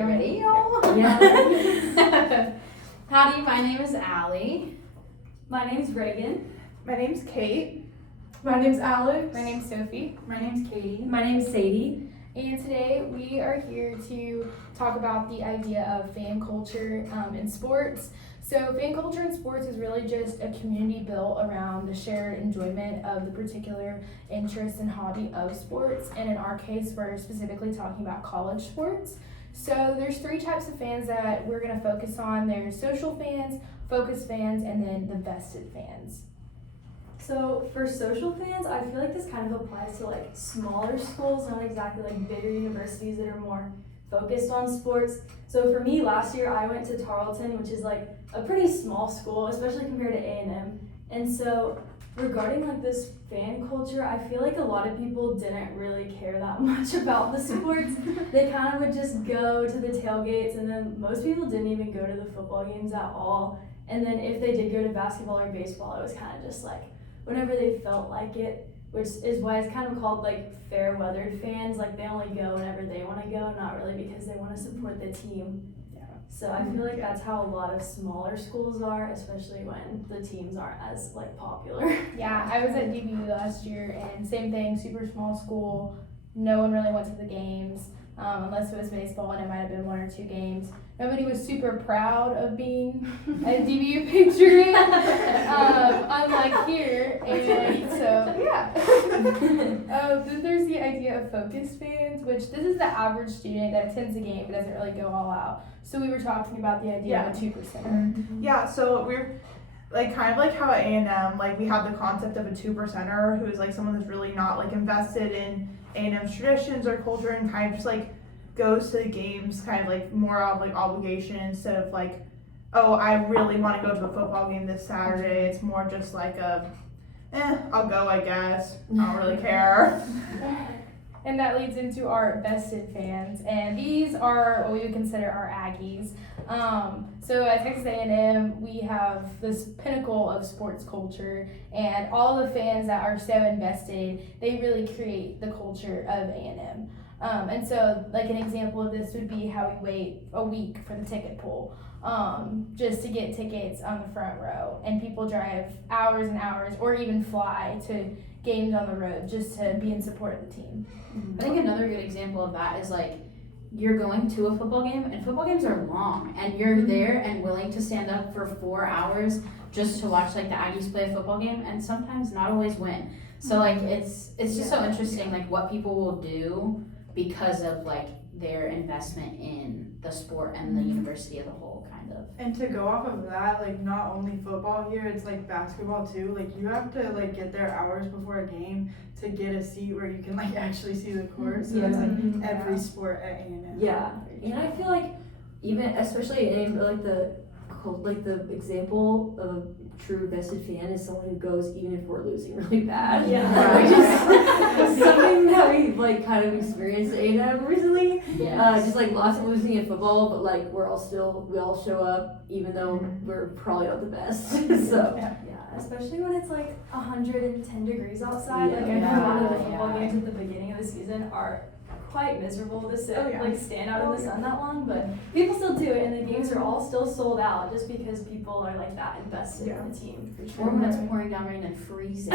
you ready, y'all? Yeah. Howdy, my name is Allie. My name's Reagan. My name's Kate. My name's Alex. My name's Sophie. My name's Katie. My name's Sadie. And today we are here to talk about the idea of fan culture in sports. So fan culture in sports is really just a community built around the shared enjoyment of the particular interest and hobby of sports. And in our case, we're specifically talking about college sports. So there's three types of fans that we're going to focus on. There's social fans, focus fans, and then the vested fans. So for social fans, I feel like this kind of applies to like smaller schools, not exactly like bigger universities that are more focused on sports. So for me, last year I went to Tarleton, which is like a pretty small school, especially compared to A&M. And so regarding like this fan culture, I feel like a lot of people didn't really care that much about the sports. They kind of would just go to the tailgates, and then most people didn't even go to the football games at all. And then if they did go to basketball or baseball, it was kind of just like whenever they felt like it, which is why it's kind of called like fair weathered fans. Like they only go whenever they want to go, not really because they want to support the team. So I feel like that's how a lot of smaller schools are, especially when the teams aren't as like popular. Yeah, I was at DBU last year, and same thing, super small school. No one really went to the games, unless it was baseball, and it might have been one or two games. Nobody was super proud of being a DBU Patriot, unlike here. And so, yeah. Then there's the idea of focus fans, which this is the average student that attends a game but doesn't really go all out. So we were talking about the idea of a 2%er. Yeah, so we're like kind of like how at A&M, like we have the concept of a 2%er who is like someone that's really not like invested in A&M's traditions or culture and kind of just like goes to the games kind of like more of like obligation instead of like, oh, I really want to go to a football game this Saturday. It's more just like I'll go, I guess. I don't really care. And that leads into our vested fans, and these are what we would consider our Aggies. So at Texas A&M, we have this pinnacle of sports culture, and all the fans that are so invested, they really create the culture of A&M. And so, like an example of this would be how we wait a week for the ticket pool, just to get tickets on the front row, and people drive hours and hours, or even fly to games on the road just to be in support of the team. I think another good example of that is like you're going to a football game, and football games are long, and you're there and willing to stand up for 4 hours just to watch like the Aggies play a football game, and sometimes not always win. So like it's just so interesting like what people will do because of like their investment in the sport and the university as a whole, kind of. And to go off of that, like not only football here, it's like basketball too. Like you have to like get there hours before a game to get a seat where you can like actually see the court. So it's like every sport at A&M. Yeah, and I feel like even especially in like the example of a true vested fan is someone who goes even if we're losing really bad. Just something that we like kind of experienced at A&M recently. Just like lots of losing in football, but like we all show up even though we're probably not the best. So Yeah, especially when it's like 110 degrees outside. Like I know a lot of the football games at the beginning of the season are quite miserable to sit like stand out in the sun that long, but people still do it, and the games are all still sold out just because people are like that invested in the team. Or when it's pouring down rain and freezing.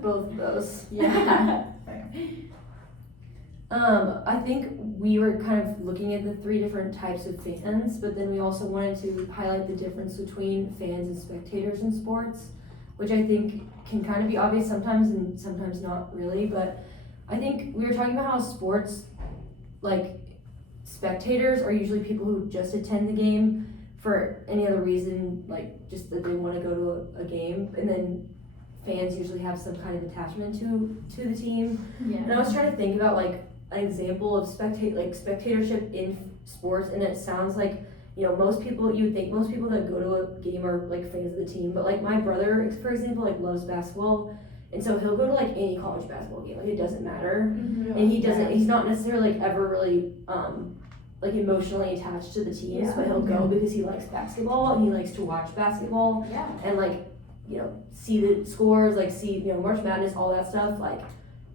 both of those. I think we were kind of looking at the three different types of fans, but then we also wanted to highlight the difference between fans and spectators in sports, which I think can kind of be obvious sometimes and sometimes not really, but I think we were talking about how sports, like spectators are usually people who just attend the game for any other reason, like just that they want to go to a game, and then fans usually have some kind of attachment to the team. And I was trying to think about like an example of spectatorship in sports, and it sounds like, you know, you would think most people that go to a game are like fans of the team, but like my brother, for example, like loves basketball. And so he'll go to like any college basketball game, like it doesn't matter. And he's not necessarily like ever really like emotionally attached to the teams, but he'll go because he likes basketball and he likes to watch basketball and like, you know, see the scores, like see, you know, March Madness, all that stuff. Like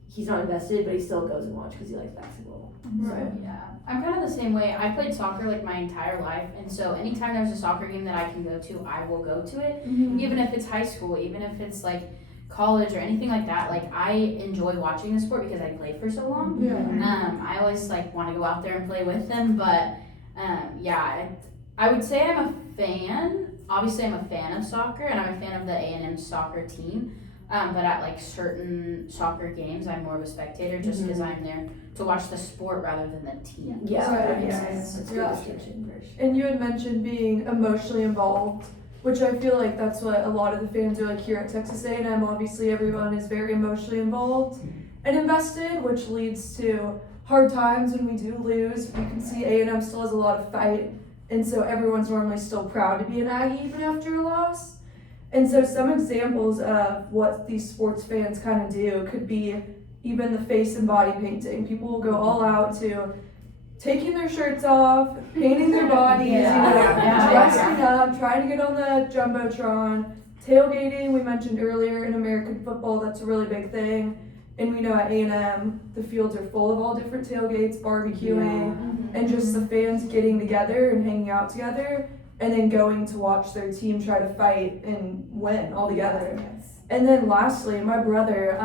he's not invested, but he still goes and watches because he likes basketball. Right. Yeah. I'm kind the same way. I played soccer like my entire life, and so anytime there's a soccer game that I can go to, I will go to it. Even if it's high school, even if it's like college or anything like that. Like I enjoy watching the sport because I played for so long. I always like want to go out there and play with them, but I would say I'm a fan. Obviously, I'm a fan of soccer, and I'm a fan of the A&M soccer team. But at like certain soccer games, I'm more of a spectator just because I'm there to watch the sport rather than the team. Yeah, Right, that makes yeah. sense. That's a Yeah. good distinction for sure. And you had mentioned being emotionally involved, which I feel like that's what a lot of the fans are like here at Texas A&M. Obviously, everyone is very emotionally involved and invested, which leads to hard times when we do lose. You can see A&M still has a lot of fight, and so everyone's normally still proud to be an Aggie even after a loss. And so some examples of what these sports fans kind of do could be even the face and body painting. People will go all out to taking their shirts off, painting their bodies, dressing up, trying to get on the Jumbotron, tailgating, we mentioned earlier, in American football, that's a really big thing. And we know at A&M, the fields are full of all different tailgates, barbecuing, and just the fans getting together and hanging out together, and then going to watch their team try to fight and win all together. And then lastly, my brother,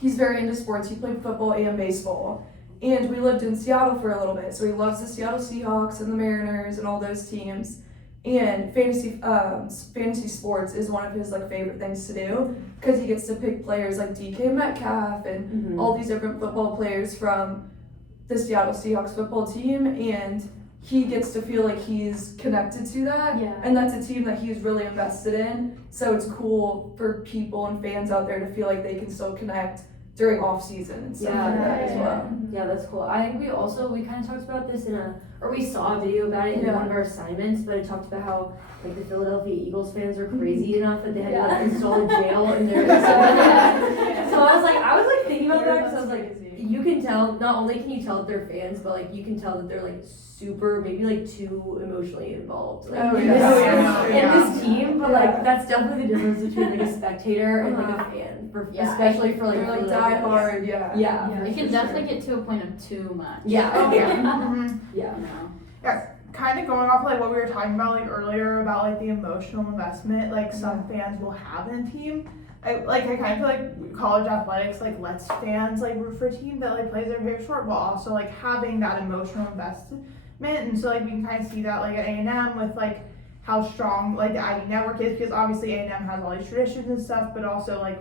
he's very into sports. He played football and baseball. And we lived in Seattle for a little bit, so he loves the Seattle Seahawks and the Mariners and all those teams. And fantasy sports is one of his like favorite things to do because he gets to pick players like DK Metcalf and all these different football players from the Seattle Seahawks football team, and he gets to feel like he's connected to that, and that's a team that he's really invested in. So it's cool for people and fans out there to feel like they can still connect during off season and stuff like that as well. Yeah, that's cool. I think we kind of talked about this we saw a video about it in one of our assignments, but it talked about how like the Philadelphia Eagles fans are crazy enough that they had to like install a jail in their So I was like thinking about that because I was like, you can tell, not only can you tell that they're fans, but like you can tell that they're like super, maybe like too emotionally involved in this team, but like that's definitely the difference between like a spectator and like a fan, especially for like They're like die hard, It can definitely get to a point of too much. Kind of going off like what we were talking about like earlier about like the emotional investment like some fans will have in a team. I kind of feel like college athletics like lets fans like root for a team that like plays their favorite sport, but also like having that emotional investment. And so like we can kind of see that like at A&M with like how strong like the Aggie network is, because obviously A&M has all these traditions and stuff, but also like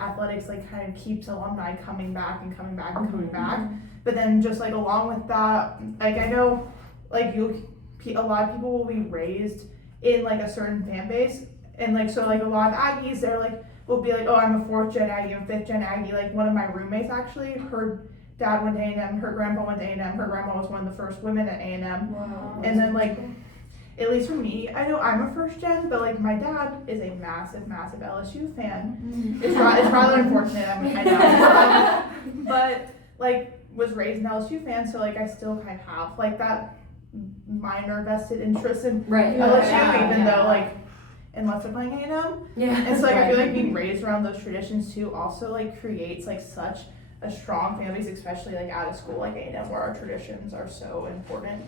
athletics like kind of keeps alumni coming back and coming back and coming back. But then just like along with that, like I know like a lot of people will be raised in like a certain fan base, and like so like a lot of Aggies they're like will be like, oh, I'm a 4th gen Aggie, I'm 5th gen Aggie. Like one of my roommates actually, her dad went to A&M, her grandpa went to A&M, her grandma was one of the first women at A&M. Wow. And then like, at least for me, I know I'm a 1st gen, but like my dad is a massive LSU fan. It's rather unfortunate, I know. But like was raised an LSU fan, so like I still kind of have like that minor vested interest in LSU, even though like unless they're playing A&M. And so like I feel like being raised around those traditions too also like creates like such a strong fan base, especially like at a school like A&M where our traditions are so important.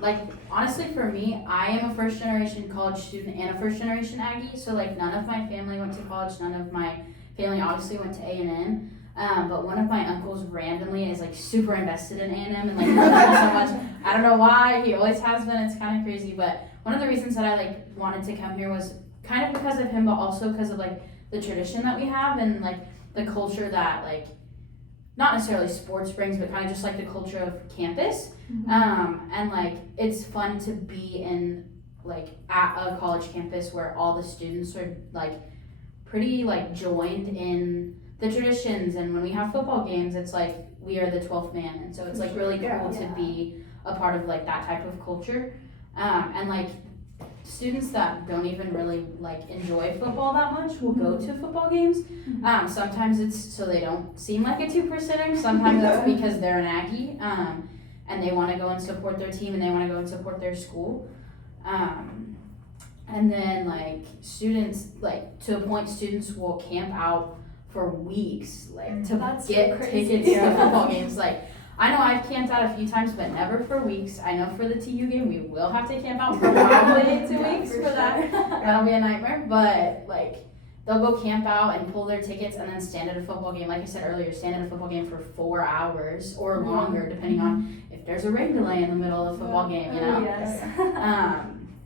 Like honestly for me, I am a 1st generation college student and a 1st generation Aggie, so like none of my family went to college, none of my family obviously went to A&M. But one of my uncles randomly is like super invested in A&M and like loves it so much. I don't know why, he always has been, it's kind of crazy, but one of the reasons that I like wanted to come here was kind of because of him, but also because of like the tradition that we have and like the culture that like, not necessarily sports brings, but kind of just like the culture of campus. And like, it's fun to be in like at a college campus where all the students are like pretty like joined in the traditions, and when we have football games, it's like we are the 12th man, and so it's like really cool to be a part of like that type of culture. And like students that don't even really like enjoy football that much will go to football games. Sometimes it's so they don't seem like a 2%er. Sometimes that's because they're an Aggie, and they want to go and support their team and they want to go and support their school. And then like students, like to a point, students will camp out for weeks, like to get tickets to football games. Like I know I've camped out a few times, but never for weeks. I know for the TU game, we will have to camp out probably 2 weeks for that. That'll be a nightmare, but like, they'll go camp out and pull their tickets and then stand at a football game. Like I said earlier, stand at a football game for 4 hours or longer, depending on if there's a rain delay in the middle of the football game, you know? Yes.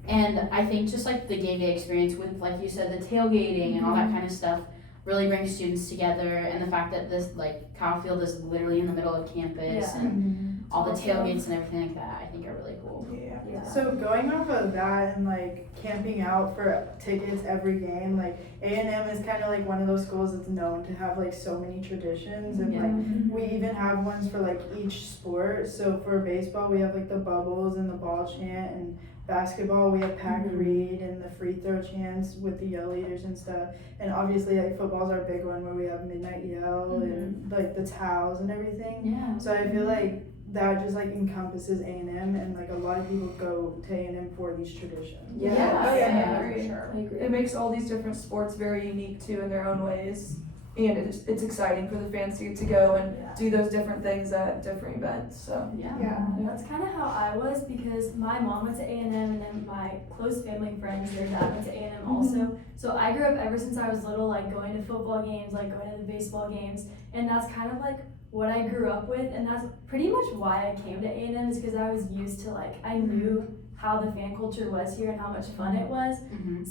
And I think just like the game day experience with, like you said, the tailgating and all that kind of stuff really brings students together. And the fact that this, like, Kyle Field is literally in the middle of campus Yeah. and all the tailgates and everything like that, I think are really cool. Yeah. Yeah. So going off of that and like camping out for tickets every game, like A&M is kind of like one of those schools that's known to have like so many traditions, and like we even have ones for like each sport. So for baseball we have like the bubbles and the ball chant, and basketball we have packed read and the free throw chants with the yell leaders and stuff. And obviously like football's our big one where we have midnight yell and like the towels and everything. Yeah. So I feel like that just like encompasses A&M, and like a lot of people go to A&M for these traditions. Yeah, Yeah, I yeah, agree. I agree. It makes all these different sports very unique too in their own ways, and it's exciting for the fans to get to go and do those different things at different events. So Yeah. That's kind of how I was, because my mom went to A&M and then my close family friends, their dad went to A&M also. So I grew up ever since I was little, like going to football games, like going to the baseball games, and that's kind of like what I grew up with, and that's pretty much why I came to A&M, is because I was used to, like, I knew how the fan culture was here and how much fun it was.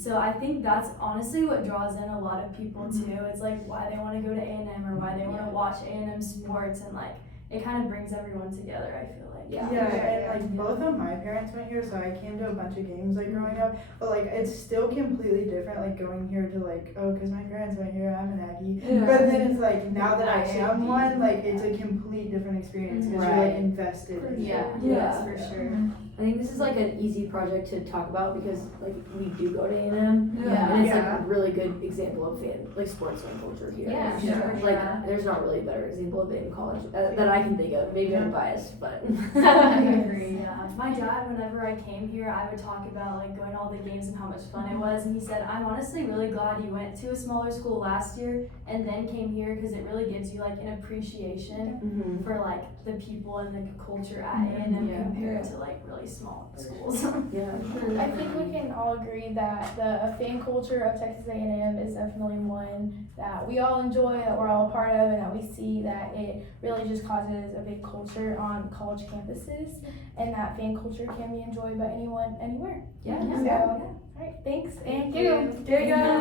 So I think that's honestly what draws in a lot of people too. It's like why they want to go to A&M or why they want to watch A&M sports, and like it kind of brings everyone together, I feel like. Yeah. And like both of my parents went here, so I came to a bunch of games like growing up, but like it's still completely different like going here to like, oh, because my parents went here, I'm an Aggie. But then it's like now that I am one, like it's a complete different experience because you're like invested in it. Yes, for sure. I think this is like an easy project to talk about because like we do go to A&M, Yeah. and it's like Yeah. a really good example of sports fan culture here. Yeah, sure. Like there's not really a better example of it in college that I can think of. Maybe I'm biased, but I agree, yeah. My dad, whenever I came here, I would talk about like going to all the games and how much fun it was, and he said, I'm honestly really glad you went to a smaller school last year and then came here, because it really gives you like an appreciation for like the people and the culture at A&M compared to like really small schools. I think we can all agree that the fan culture of Texas A&M is definitely one that we all enjoy, that we're all a part of, and that we see that it really just causes a big culture on college campuses, and that fan culture can be enjoyed by anyone, anywhere. Yeah. So, all right, thanks, and you. There you go.